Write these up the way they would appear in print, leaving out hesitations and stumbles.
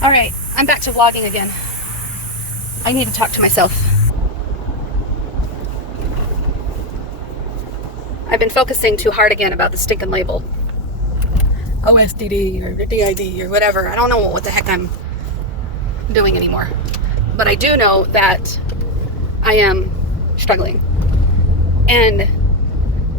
All right, I'm back to vlogging again. I need to talk to myself. I've been focusing too hard again about the stinking label. OSDD or d.i.d or whatever. I don't know what the heck I'm doing anymore. But I do know that I am struggling. And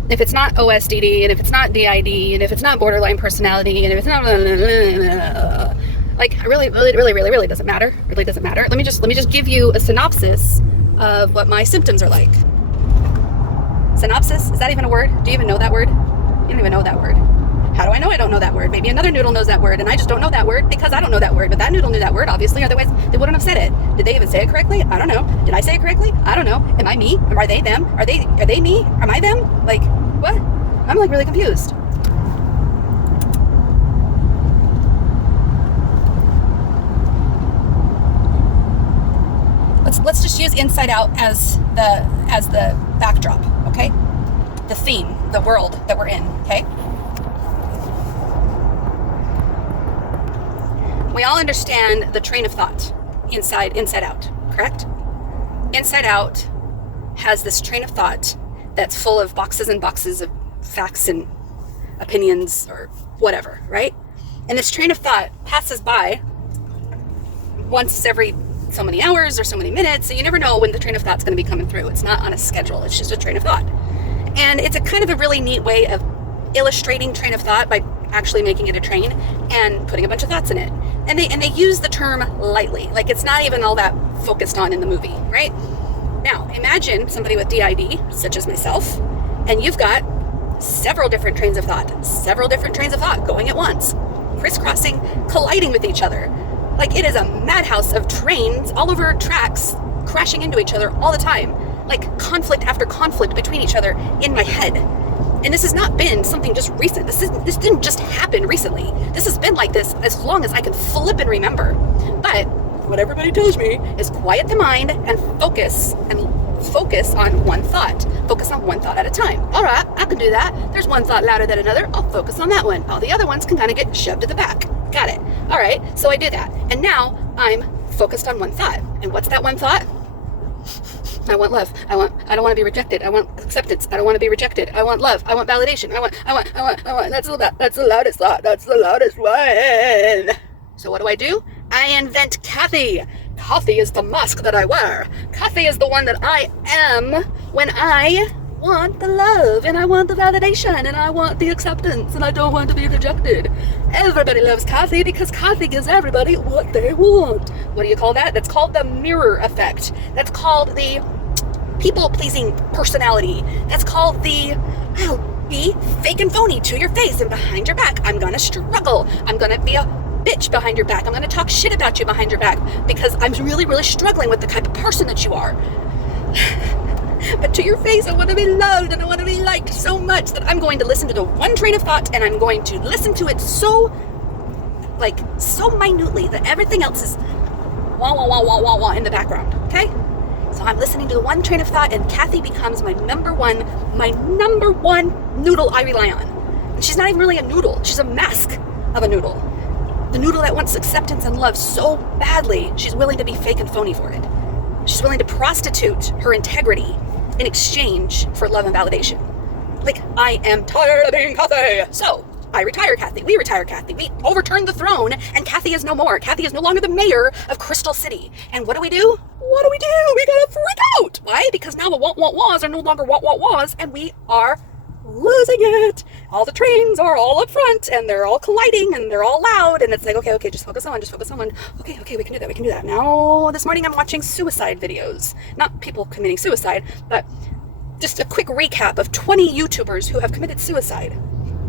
if it's not OSDD, and if it's not d.i.d, and if it's not borderline personality, and if it's not like, it really doesn't matter. It really doesn't matter. Let me just give you a synopsis of what my symptoms are like. Synopsis? Is that even a word? Do you even know that word? You don't even know that word. How do I know I don't know that word? Maybe another noodle knows that word, and I just don't know that word because I don't know that word. But that noodle knew that word, obviously, otherwise they wouldn't have said it. Did they even say it correctly? I don't know. Did I say it correctly? I don't know. Am I me? Are they them? Are they me? Am I them? Like, what? I'm like really confused. Let's just use Inside Out as the backdrop, okay? The theme, the world that we're in, okay? We all understand the train of thought Inside Out, correct? Inside Out has this train of thought that's full of boxes and boxes of facts and opinions or whatever, right? And this train of thought passes by once every so many hours or so many minutes, so you never know when the train of thought's going to be coming through. It's not on a schedule, it's just a train of thought. And it's a kind of a really neat way of illustrating train of thought by actually making it a train and putting a bunch of thoughts in it. And they use the term lightly, like it's not even all that focused on in the movie, right? Now, imagine somebody with d.i.d, such as myself, and you've got several different trains of thought going at once, crisscrossing, colliding with each other. Like it is a madhouse of trains all over tracks, crashing into each other all the time. Like conflict after conflict between each other in my head. And this has not been something just recent. This didn't just happen recently. This has been like this as long as I can flip and remember. But what everybody tells me is quiet the mind and focus on one thought. Focus on one thought at a time. All right, I can do that. There's one thought louder than another. I'll focus on that one. All the other ones can kind of get shoved to the back. Got it. All right, so I do that. And now I'm focused on one thought. And what's that one thought? I want love. I don't want to be rejected. I want acceptance. I don't want to be rejected. I want love. I want validation. I want. That's the loudest thought. That's the loudest one. So what do? I invent Kathy. Kathy is the mask that I wear. Kathy is the one that I am when I want the love and I want the validation and I want the acceptance and I don't want to be rejected. Everybody loves Kathy because Kathy gives everybody what they want. What do you call that? That's called the mirror effect. That's called the people-pleasing personality. That's called the I'll be fake and phony to your face and behind your back. I'm gonna struggle. I'm gonna be a bitch behind your back. I'm gonna talk shit about you behind your back because I'm really struggling with the type of person that you are. But to your face, I want to be loved and I want to be liked so much that I'm going to listen to the one train of thought and I'm going to listen to it so minutely that everything else is wah, wah, wah, wah, wah, wah in the background, okay? So I'm listening to the one train of thought and Kathy becomes my number one noodle I rely on. And she's not even really a noodle. She's a mask of a noodle. The noodle that wants acceptance and love so badly, she's willing to be fake and phony for it. She's willing to prostitute her integrity in exchange for love and validation. Like, I am tired of being Kathy. So, I retire Kathy. We retire Kathy. We overturn the throne, and Kathy is no more. Kathy is no longer the mayor of Crystal City. And what do? We gotta freak out. Why? Because now the want-want-wahs are no longer want-want-wahs, and we are losing it. All the trains are all up front and they're all colliding and they're all loud and it's like, okay, just focus on one. Okay, we can do that. Now, this morning I'm watching suicide videos. Not people committing suicide, but just a quick recap of 20 YouTubers who have committed suicide.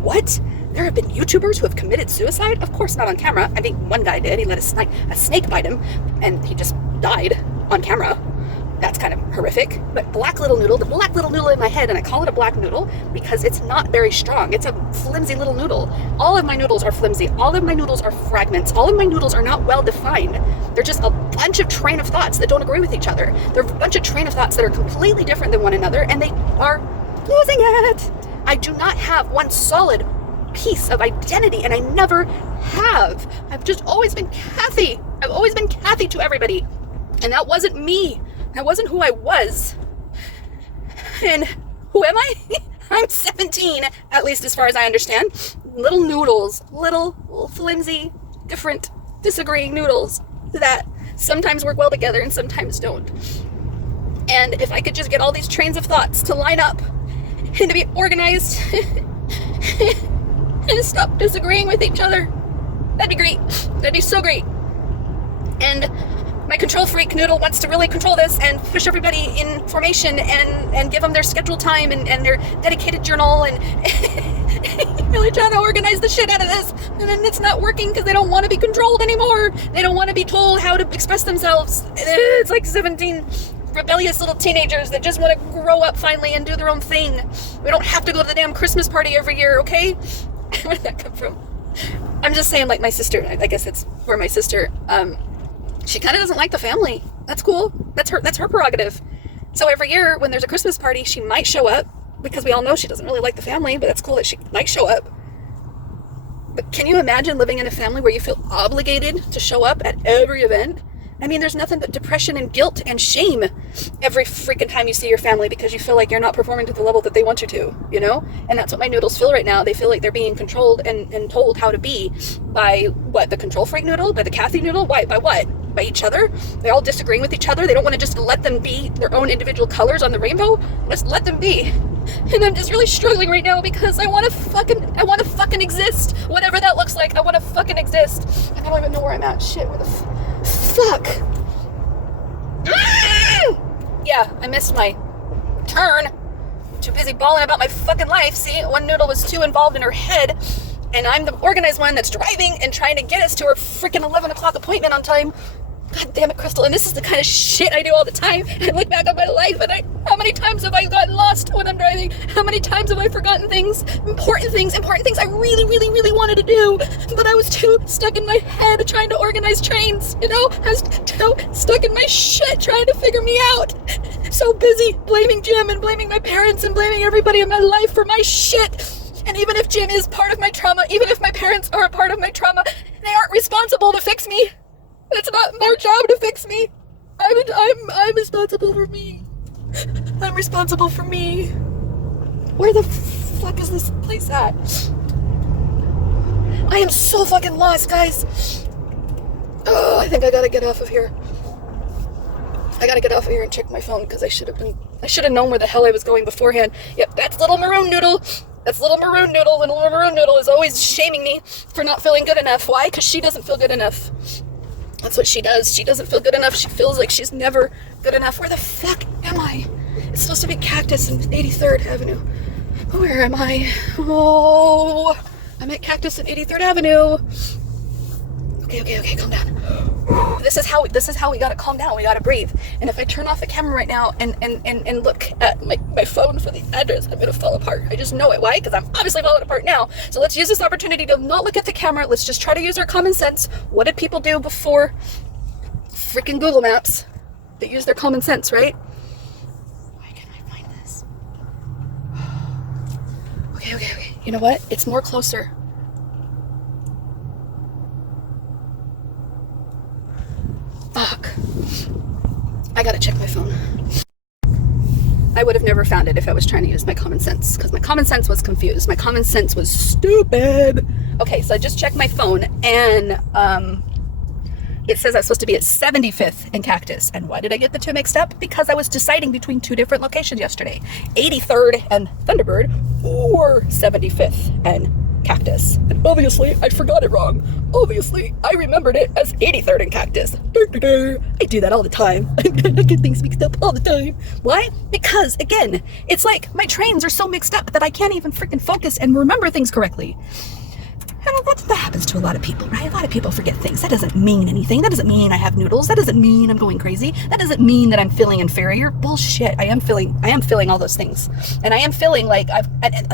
What? There have been YouTubers who have committed suicide? Of course not on camera. I think one guy did. He let a snake bite him and he just died on camera. That's kind of horrific. But the black little noodle in my head, and I call it a black noodle because it's not very strong. It's a flimsy little noodle. All of my noodles are flimsy. All of my noodles are fragments. All of my noodles are not well defined. They're just a bunch of train of thoughts that don't agree with each other. They're a bunch of train of thoughts that are completely different than one another, and they are losing it. I do not have one solid piece of identity, and I never have. I've just always been Kathy. I've always been Kathy to everybody. And that wasn't me. That wasn't who I was. And who am I? I'm 17, at least as far as I understand. Little noodles, little flimsy, different, disagreeing noodles that sometimes work well together and sometimes don't. And if I could just get all these trains of thoughts to line up and to be organized and stop disagreeing with each other, that'd be great. That'd be so great. And my control freak noodle wants to really control this and push everybody in formation and give them their scheduled time and their dedicated journal and really trying to organize the shit out of this. And then it's not working because they don't want to be controlled anymore. They don't want to be told how to express themselves. It's like 17 rebellious little teenagers that just want to grow up finally and do their own thing. We don't have to go to the damn Christmas party every year, okay? Where did that come from? I'm just saying, like my sister, I guess it's where my sister, she kind of doesn't like the family. That's cool. That's her prerogative. So every year when there's a Christmas party, she might show up because we all know she doesn't really like the family, but that's cool that she might show up. But can you imagine living in a family where you feel obligated to show up at every event? I mean, there's nothing but depression and guilt and shame every freaking time you see your family because you feel like you're not performing to the level that they want you to, you know? And that's what my noodles feel right now. They feel like they're being controlled and told how to be by what? The control freak noodle? By the Kathy noodle? Why? By what? By each other? They're all disagreeing with each other. They don't want to just let them be their own individual colors on the rainbow. Just let them be. And I'm just really struggling right now because I want to fucking exist. Whatever that looks like, I want to fucking exist. And I don't even know where I'm at. Shit, where the fuck? Yeah, I missed my turn. Too busy bawling about my fucking life. See, one noodle was too involved in her head, and I'm the organized one that's driving and trying to get us to our freaking 11 o'clock appointment on time. God damn it, Crystal. And this is the kind of shit I do all the time. I look back on my life and how many times have I gotten lost when I'm driving? How many times have I forgotten things? Important things I really, really, really wanted to do. But I was too stuck in my head trying to organize trains, you know? I was too stuck in my shit trying to figure me out. So busy blaming Jim and blaming my parents and blaming everybody in my life for my shit. And even if Jim is part of my trauma, even if my parents are a part of my trauma, they aren't responsible to fix me. It's not their job to fix me. I'm responsible for me. I'm responsible for me. Where the fuck is this place at? I am so fucking lost, guys. Oh, I think I gotta get off of here. I gotta get off of here and check my phone because I should have known where the hell I was going beforehand. Yep, that's little maroon noodle. That's little maroon noodle, and little maroon noodle is always shaming me for not feeling good enough. Why? Because she doesn't feel good enough. That's what she does. She doesn't feel good enough. She feels like she's never good enough. Where the fuck am I? It's supposed to be Cactus and 83rd Avenue. Where am I? Oh, I'm at Cactus and 83rd Avenue. Okay, calm down. This is how we gotta calm down. We gotta breathe. And if I turn off the camera right now and look at my phone for the address, I'm gonna fall apart. I just know it. Why? Because I'm obviously falling apart now. So let's use this opportunity to not look at the camera. Let's just try to use our common sense. What did people do before freaking Google Maps? They used their common sense, right? Why can't I find this? Okay. You know what? It's more closer. Fuck. I gotta check my phone. I would have never found it if I was trying to use my common sense, because my common sense was confused. My common sense was stupid. Okay, so I just checked my phone, and it says I'm supposed to be at 75th and Cactus. And why did I get the two mixed up? Because I was deciding between two different locations yesterday. 83rd and Thunderbird, or 75th and Cactus. And obviously, I forgot it wrong. Obviously, I remembered it as 83rd and Cactus. I do that all the time. I get things mixed up all the time. Why? Because, again, it's like my trains are so mixed up that I can't even freaking focus and remember things correctly. And that happens to a lot of people, right? A lot of people forget things. That doesn't mean anything. That doesn't mean I have noodles. That doesn't mean I'm going crazy. That doesn't mean that I'm feeling inferior. Bullshit. I am feeling all those things. And I am feeling like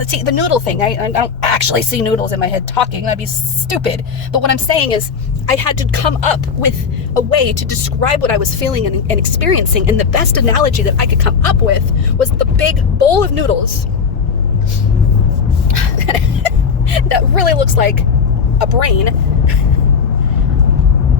see, the noodle thing, I don't actually see noodles in my head talking. That'd be stupid. But what I'm saying is I had to come up with a way to describe what I was feeling and experiencing. And the best analogy that I could come up with was the big bowl of noodles that really looks like a brain.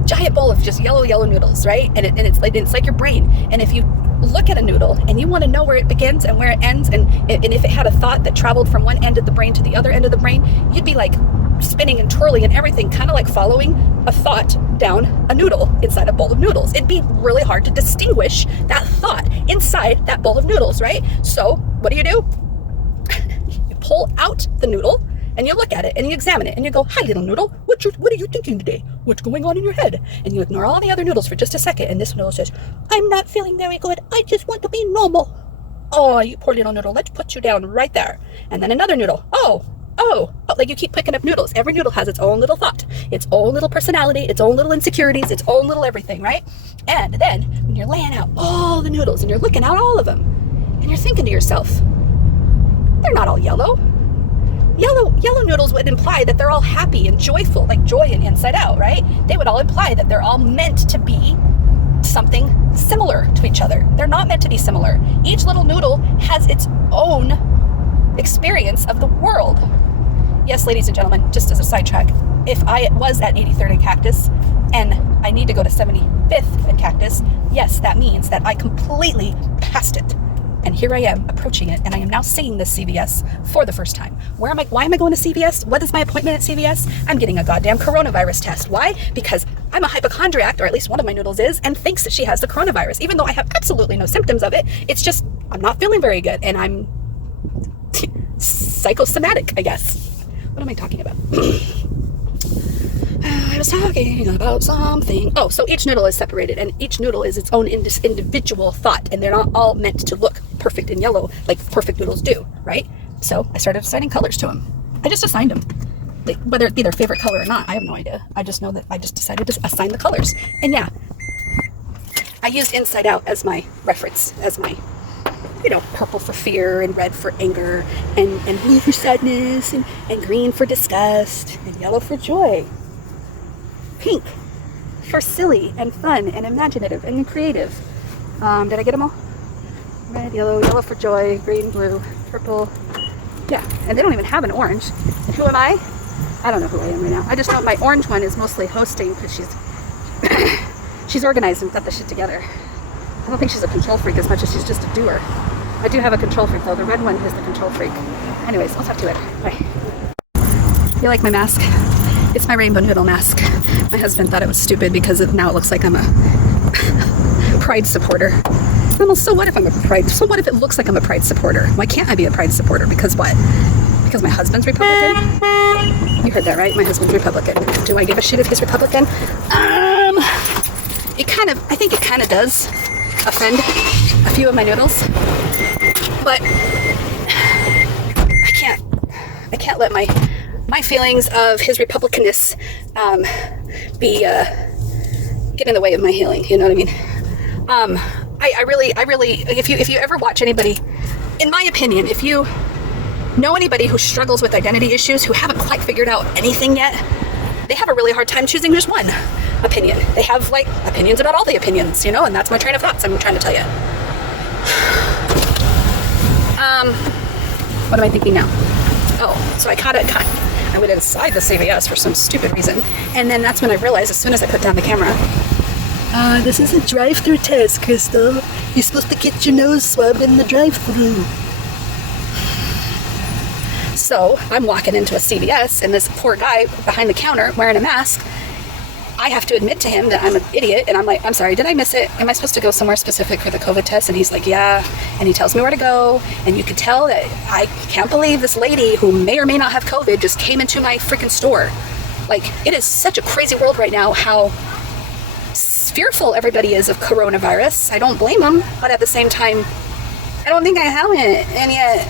Giant bowl of just yellow noodles, right? And it's like your brain. And if you look at a noodle and you want to know where it begins and where it ends, and if it had a thought that traveled from one end of the brain to the other end of the brain, you'd be like spinning and twirling and everything, kind of like following a thought down a noodle inside a bowl of noodles. It'd be really hard to distinguish that thought inside that bowl of noodles, right? So what do? You pull out the noodle and you look at it and you examine it and you go, hi, little noodle, what are you thinking today? What's going on in your head? And you ignore all the other noodles for just a second, and this noodle says, I'm not feeling very good. I just want to be normal. Oh, you poor little noodle. Let's put you down right there. And then another noodle. Oh, like you keep picking up noodles. Every noodle has its own little thought, its own little personality, its own little insecurities, its own little everything, right? And then when you're laying out all the noodles and you're looking at all of them and you're thinking to yourself, they're not all yellow. Yellow noodles would imply that they're all happy and joyful, like joy and inside out, right? They would all imply that they're all meant to be something similar to each other. They're not meant to be similar. Each little noodle has its own experience of the world. Yes, ladies and gentlemen, just as a sidetrack, if I was at 83rd and Cactus and I need to go to 75th and Cactus, yes, that means that I completely passed it. And here I am approaching it, and I am now seeing this CVS for the first time. Why am I going to CVS? What is my appointment at CVS? I'm getting a goddamn coronavirus test. Why? Because I'm a hypochondriac, or at least one of my noodles is, and thinks that she has the coronavirus, even though I have absolutely no symptoms of it. It's just, I'm not feeling very good, and I'm psychosomatic, I guess. What am I talking about? I was talking about something. Oh, so each noodle is separated, and each noodle is its own individual thought, and they're not all meant to look perfect and yellow like perfect noodles do, right? So I started assigning colors to them. I just assigned them. Whether it be their favorite color or not, I have no idea. I just know that I just decided to assign the colors. And yeah, I used Inside Out as my reference, as my, purple for fear and red for anger and blue for sadness and green for disgust and yellow for joy. Pink for silly and fun and imaginative and creative. Did I get them all? Red, yellow for joy, green, blue, purple. Yeah, and they don't even have an orange. And who am I? I don't know who I am right now. I just know my orange one is mostly hosting because she's organized and got the shit together. I don't think she's a control freak as much as she's just a doer. I do have a control freak though. The red one is the control freak. Anyways, I'll talk to you later. Bye. You like my mask? It's my rainbow noodle mask. My husband thought it was stupid because now it looks like I'm a Pride supporter. Well, so what if I'm a Pride? So what if it looks like I'm a Pride supporter? Why can't I be a Pride supporter? Because what? Because my husband's Republican? You heard that right? My husband's Republican. Do I give a shit if he's Republican? I think it kind of does offend a few of my noodles, but I can't let my feelings of his Republicanness get in the way of my healing. You know what I mean? I really, if you ever watch anybody, in my opinion, if you know anybody who struggles with identity issues, who haven't quite figured out anything yet, they have a really hard time choosing just one opinion. They have opinions about all the opinions, and that's my train of thoughts I'm trying to tell you. What am I thinking now? Oh, so I went inside the CVS for some stupid reason, and then that's when I realized, as soon as I put down the camera, this is a drive-through test, Crystal. You're supposed to get your nose swabbed in the drive-through. So I'm walking into a CVS, and this poor guy behind the counter wearing a mask, I have to admit to him that I'm an idiot, and I'm like, I'm sorry, did I miss it? Am I supposed to go somewhere specific for the COVID test? And he's like, yeah, and he tells me where to go, and you could tell that I can't believe this lady who may or may not have COVID just came into my freaking store. It is such a crazy world right now, how fearful everybody is of coronavirus. I don't blame them, but at the same time, I don't think I have it, and yet,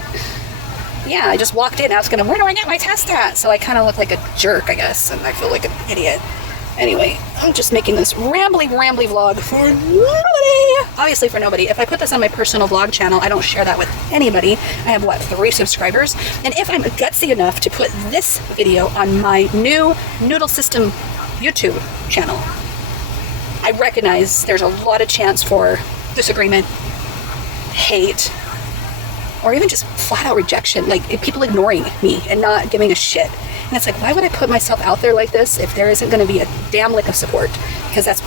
yeah, I just walked in asking him, where do I get my test at? So I kind of look like a jerk, I guess, and I feel like an idiot. Anyway, I'm just making this rambly vlog for nobody. Obviously for nobody. If I put this on my personal vlog channel, I don't share that with anybody. I have, 3 subscribers? And if I'm gutsy enough to put this video on my new Noodle System YouTube channel, I recognize there's a lot of chance for disagreement, hate, or even just flat out rejection, like people ignoring me and not giving a shit. And it's like, why would I put myself out there like this if there isn't going to be a damn lick of support? Because that's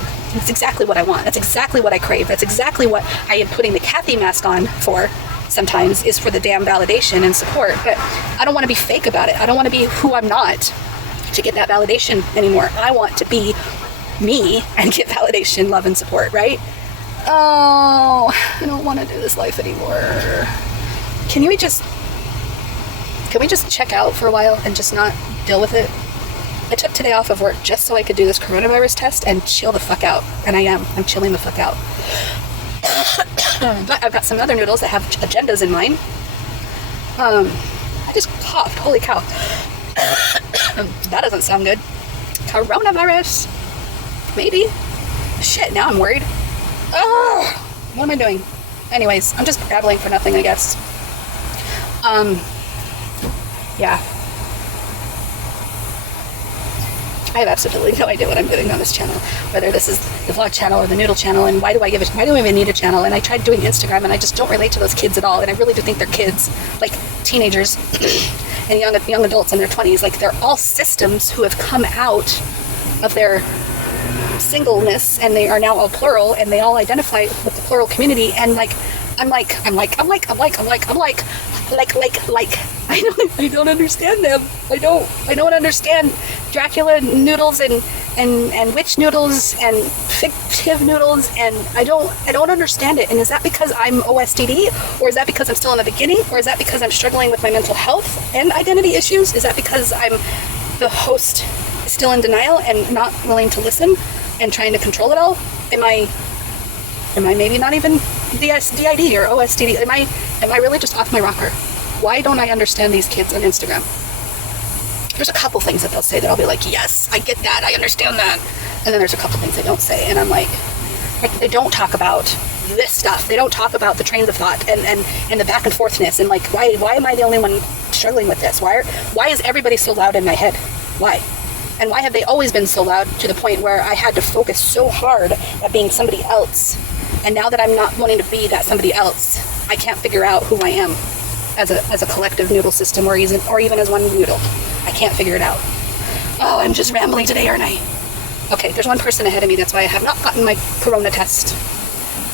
exactly what I want. That's exactly what I crave. That's exactly what I am putting the Kathy mask on for sometimes, is for the damn validation and support. But I don't want to be fake about it. I don't want to be who I'm not to get that validation anymore. I want to be me and get validation, love, and support, right? Oh, I don't want to do this life anymore. Can we just check out for a while and just not deal with it? I took today off of work just so I could do this coronavirus test and chill the fuck out. And I'm chilling the fuck out. But I've got some other noodles that have agendas in mind. I just coughed, holy cow. That doesn't sound good. Coronavirus. Maybe. Shit, now I'm worried. Oh, what am I doing? Anyways, I'm just babbling for nothing, I guess. Yeah. I have absolutely no idea what I'm doing on this channel, whether this is the vlog channel or the noodle channel, and why do I even need a channel? And I tried doing Instagram, and I just don't relate to those kids at all, and I really do think they're kids, like teenagers and young adults in their 20s. Like, they're all systems who have come out of their singleness, and they are now all plural, and they all identify with the plural community. And I'm like, I don't understand them. I don't understand Dracula noodles and witch noodles and fictive noodles, and I don't understand it. And is that because I'm OSDD, or is that because I'm still in the beginning, or is that because I'm struggling with my mental health and identity issues? Is that because I'm the host still in denial and not willing to listen and trying to control it all? Am I maybe not even d.i.d or OSDD? Am I really just off my rocker? Why don't I understand these kids on Instagram? There's a couple things that they'll say that I'll be like, yes, I get that, I understand that. And then there's a couple things they don't say, and I'm like they don't talk about this stuff. They don't talk about the trains of thought and the back and forthness, and like, why am I the only one struggling with this? Why is everybody so loud in my head? Why? And why have they always been so loud to the point where I had to focus so hard at being somebody else? And now that I'm not wanting to be that somebody else, I can't figure out who I am as a collective noodle system, or even as one noodle. I can't figure it out. Oh, I'm just rambling today, aren't I? Okay, there's one person ahead of me. That's why I have not gotten my corona test.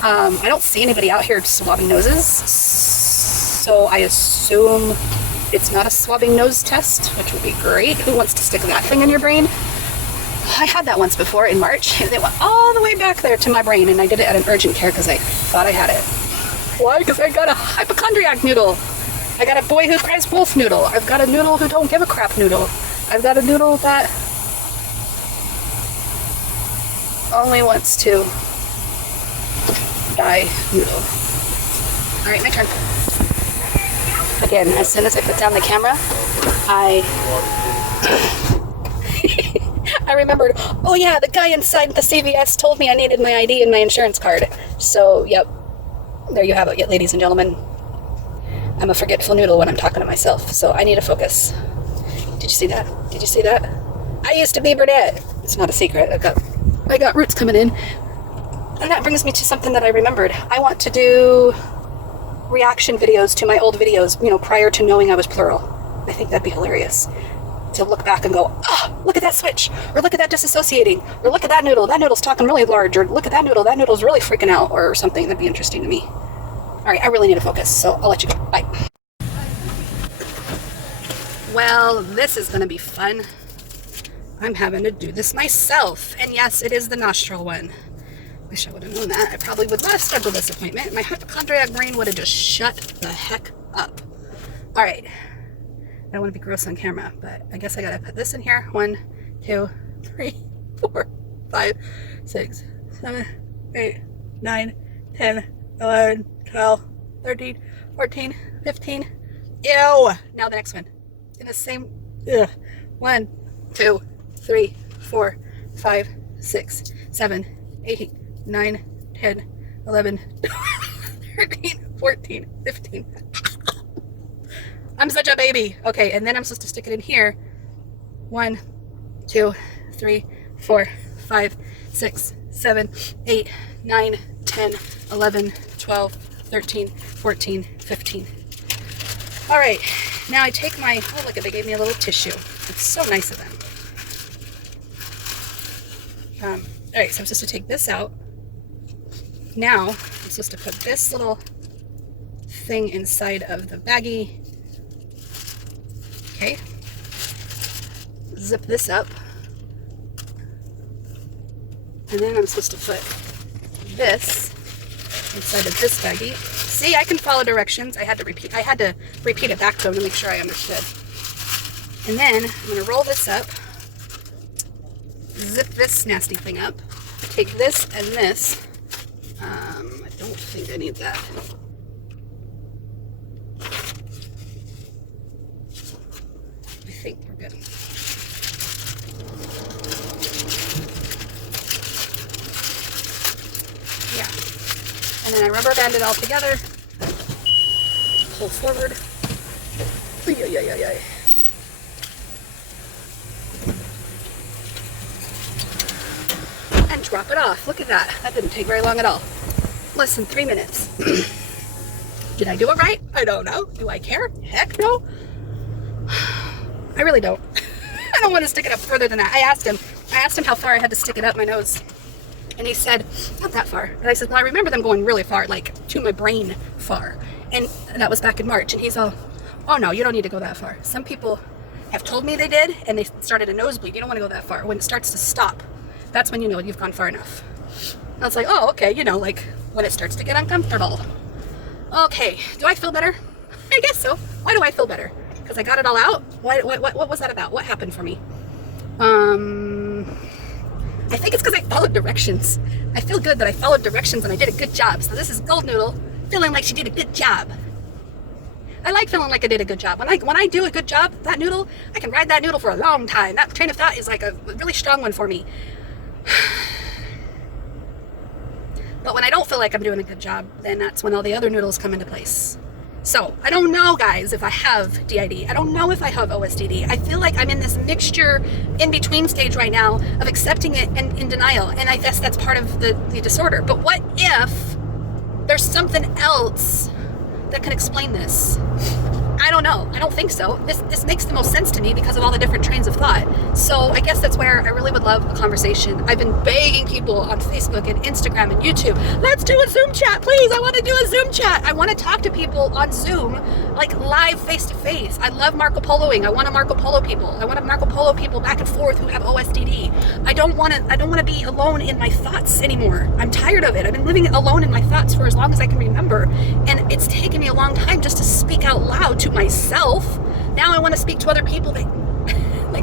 I don't see anybody out here swabbing noses, so I assume it's not a swabbing nose test, which would be great. Who wants to stick that thing in your brain? I had that once before in March, and it went all the way back there to my brain, and I did it at an urgent care because I thought I had it. Why? Because I got a hypochondriac noodle. I got a boy who cries wolf noodle. I've got a noodle who don't give a crap noodle. I've got a noodle that only wants to die noodle. All right, my turn. Again, as soon as I put down the camera, I remembered, oh yeah, the guy inside the CVS told me I needed my ID and my insurance card. So, yep, there you have it, ladies and gentlemen. I'm a forgetful noodle when I'm talking to myself, so I need to focus. Did you see that? Did you see that? I used to be brunette. It's not a secret. I got roots coming in. And that brings me to something that I remembered. I want to do reaction videos to my old videos, prior to knowing I was plural. I think that'd be hilarious. To look back and go, oh, look at that switch, or look at that disassociating, or look at that noodle's talking really large, or look at that noodle's really freaking out, or something. That'd be interesting to me. All right, I really need to focus, so I'll let you go. Bye. Well, this is going to be fun. I'm having to do this myself. And yes, it is the nostril one. Wish I would have known that. I probably would not have scheduled this appointment. My hypochondriac brain would have just shut the heck up. All right. I don't want to be gross on camera, but I guess I got to put this in here. 1, 2, 3, 4, 5, 6, 7, 8, 9, 10, 11, 12, 13, 14, 15. Ew. Now the next one. In the same. Ugh. 1, 2, 3, 4, 5, 6, 7, 8, 9, 10, 11, 13, 14, 15. I'm such a baby. Okay, and then I'm supposed to stick it in here. 1, 2, 3, 4, 5, 6, 7, 8, 9, 10, 11, 12, 13, 14, 15. All right, now I take my, oh look, they gave me a little tissue. It's so nice of them. All right, so I'm supposed to take this out. Now I'm supposed to put this little thing inside of the baggie. Okay. Zip this up. And then I'm supposed to put this inside of this baggie. See, I can follow directions. I had to repeat it back to him to make sure I understood. And then I'm going to roll this up, zip this nasty thing up, take this and this. I don't think I need that. I think we're good. Yeah. And then I rubber band it all together. Pull forward. And drop it off. Look at that. That didn't take very long at all. Less than 3 minutes. Did I do it right? I don't know. Do I care? Heck no. I really don't. I don't want to stick it up further than that. I asked him how far I had to stick it up my nose. And he said, not that far. And I said, well, I remember them going really far, like to my brain far. And that was back in March. And he's all, oh no, you don't need to go that far. Some people have told me they did, and they started a nosebleed. You don't want to go that far. When it starts to stop, that's when you know you've gone far enough. I was like, oh, okay, you know, like when it starts to get uncomfortable. Okay, do I feel better? I guess so. Why do I feel better? Because I got it all out? What was that about? What happened for me? I think it's because I followed directions. I feel good that I followed directions and I did a good job. So this is Gold Noodle feeling like she did a good job. I like feeling like I did a good job. When I do a good job, that noodle, I can ride that noodle for a long time. That train of thought is like a really strong one for me. But when I don't feel like I'm doing a good job, then that's when all the other noodles come into place. So I don't know, guys, if I have d.i.d. I don't know if I have OSDD. I feel like I'm in this mixture in between stage right now of accepting it and in denial. And I guess that's part of the disorder. But what if there's something else that can explain this? I don't know. I don't think so. This makes the most sense to me because of all the different trains of thought. So I guess that's where I really would love a conversation. I've been begging people on Facebook and Instagram and YouTube, let's do a Zoom chat, please. I want to do a Zoom chat. I want to talk to people on Zoom, like live face to face. I love Marco Poloing. I want to Marco Polo people. I want to Marco Polo people back and forth who have OSDD. I don't want to be alone in my thoughts anymore. I'm tired of it. I've been living alone in my thoughts for as long as I can remember. And it's taken me a long time just to speak out loud to myself. Now I want to speak to other people that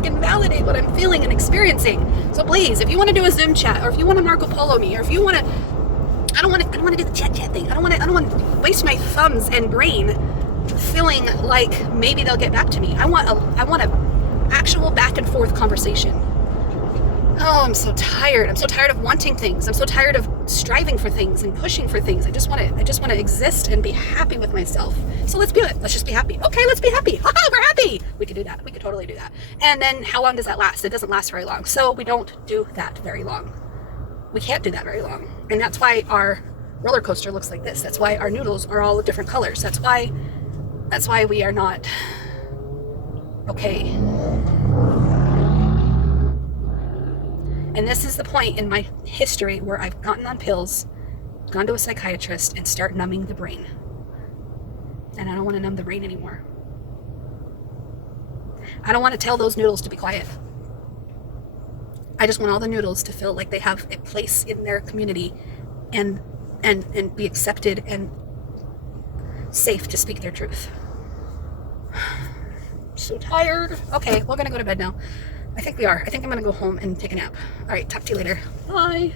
can validate what I'm feeling and experiencing. So please, if you want to do a Zoom chat, or if you want to Marco Polo me, or if you want to, I don't want to do the chat thing. I don't want to waste my thumbs and brain feeling like maybe they'll get back to me. I want a actual back and forth conversation. Oh, I'm so tired. I'm so tired of wanting things. I'm so tired of striving for things and pushing for things. I just want to exist and be happy with myself. So let's do it. Let's just be happy. Okay, let's be happy. Haha, we're happy. We could do that. We could totally do that. And then how long does that last? It doesn't last very long. So we don't do that very long. We can't do that very long. And that's why our roller coaster looks like this. That's why our noodles are all different colors. That's why we are not okay. And this is the point in my history where I've gotten on pills, gone to a psychiatrist, and start numbing the brain. And I don't want to numb the brain anymore. I don't want to tell those noodles to be quiet. I just want all the noodles to feel like they have a place in their community and be accepted and safe to speak their truth. I'm so tired. Okay, we're going to go to bed now. I think we are. I think I'm going to go home and take a nap. All right, talk to you later. Bye.